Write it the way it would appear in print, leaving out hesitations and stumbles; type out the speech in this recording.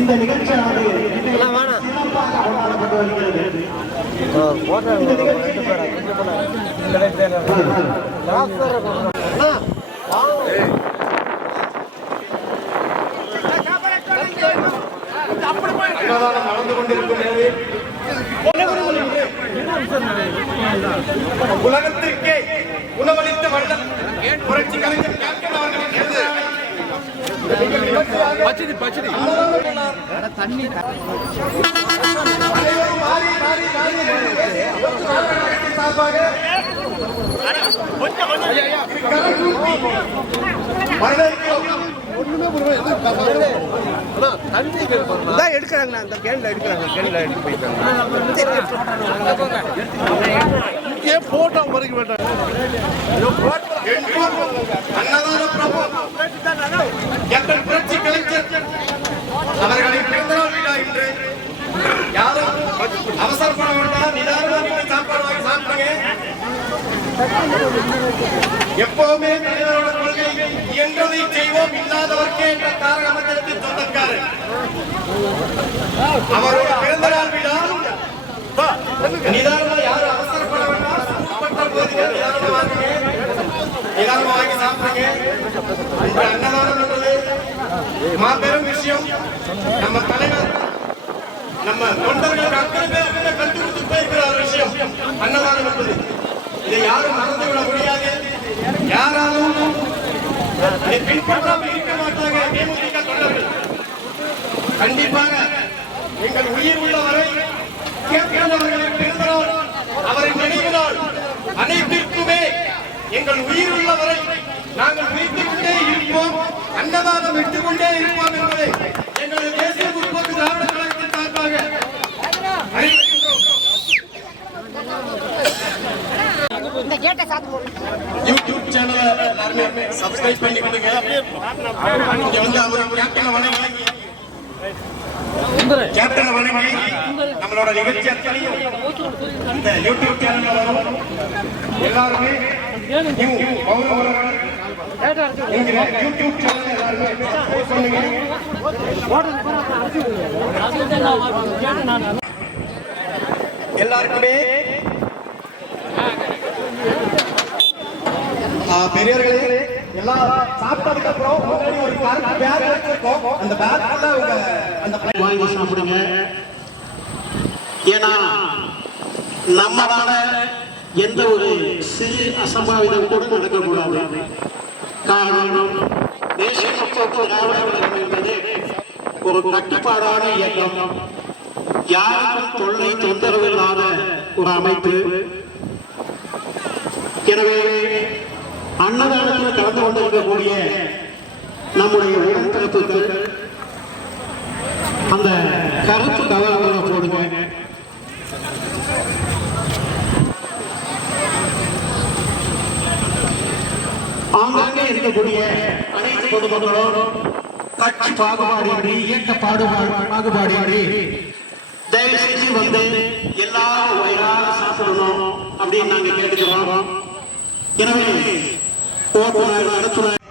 இந்த நிகழ்ச்சியானது சிறப்பாக கொண்டாடப்பட்டு வருகிறது. அன்னதானம் நடந்து கொண்டிருக்கும் உலகத்திற்கே உணவளித்த வள்ளல் புரட்சி கலைஞர் கேப்டன் அவர்களின் தண்ணி எடுக்கிறாங்க அந்த கேள்வி எடுக்கிறாங்க கேள்வி எடுத்து போயிட்டாங்க போட்டோ மறைக்க மாட்டாங்க. புரட்சி கலைஞர் அவர்களின் பிறந்தநாள் விழா இன்று. யாரும் அவசரப்பட வேண்டாம், நிதானமாக சாப்பாடு வாங்கி சாப்பிடுங்க. எப்பவுமே தலைவரோட கொள்கை இயன்றதை செய்வோம், இல்லாதவர்க்கே என்ற தாரக மந்திரத்தின் சொந்தக்காரர். அவருடைய பிறந்தநாள் விழா. நிதானமா யாரும் அவசரப்பட வேண்டாம், நிதானமா வாங்கி சாப்பிடுங்க. அன்னதானம் என்பது மாபெரும் விஷயம். நம்ம தலைவர் நம்ம தொண்டர்களுக்கு அத்தனை பேருக்கு கற்றுக் போயிருக்கிற விஷயம் அன்னதானம் என்பது. இதை யாரும் மறந்துவிட முடியாது. யாராலும் இதை பின்பற்றாமல் இருக்க மாட்டாங்க. தேமுதிக தொண்டர்கள் கண்டிப்பாக எங்கள் உயிர் உள்ளவரை கேப்டன் அவர்களின் பிறந்தநாள், அவரின் நினைவு நாள் அனைத்திற்குமே எங்கள் உயிர் உள்ளவரை நாங்கள் வைத்துக் கொண்டே இருப்போம், அன்னதானம் விட்டுக் கொண்டே இருப்போம் என்பதை எங்களது தேசிய முற்போக்கு திராவிட கழகத்தின் சார்பாக யூடியூப் சேனலை எல்லாருமே சப்ஸ்கிரைப் பண்ணி கொடுங்க. இங்க வந்து அவர் கேப்டனை வணங்கி நம்மளோட நிகழ்ச்சி அத்தனையும் இந்த யூடியூப் சேனல்ல வரும். எல்லாருமே யூடியூப் சேனல் எல்லாருமே சப்போர்ட் பண்ணுங்க. எல்லாருக்குமே பெரியவர்களே எல்லாம் சாப்பிட்டதுக்கு அப்புறம் முன்னாடி ஒரு பேக் வச்சிருக்கோம். அந்த பேக்ல உங்க அந்த வாங்கி சாப்பிடுங்க. ஏன்னா நம்மளால எந்த ஒரு சிறு அசம்பாவிதம் கூட நடக்கக்கூடாது. காரணம் தேசிய முற்போக்கு திராவிட கழகம் என்பது ஒரு கட்டுப்பாடான இயக்கம், யாருக்கும் தொல்லை தொந்தரவு இல்லாத ஒரு அமைப்பு. எனவே அன்னதானத்தில் கலந்து கொண்டிருக்கக்கூடிய நம்முடைய உடன்பிறப்புகள் அந்த கருத்து கவலை போடுங்க. ஆங்காங்கே இருக்கக்கூடிய அனைத்து பொதுமக்களும் கட்சி பாகுபாடின்றி, இயக்க பாகுபாடின்றி தயவு செஞ்சு வந்து எல்லாரும் வயிறார சாப்பிடணும் அப்படின்னு நாங்க கேட்டுக்கிறோம். எனவே ஓட்டுநர் நடத்துனர்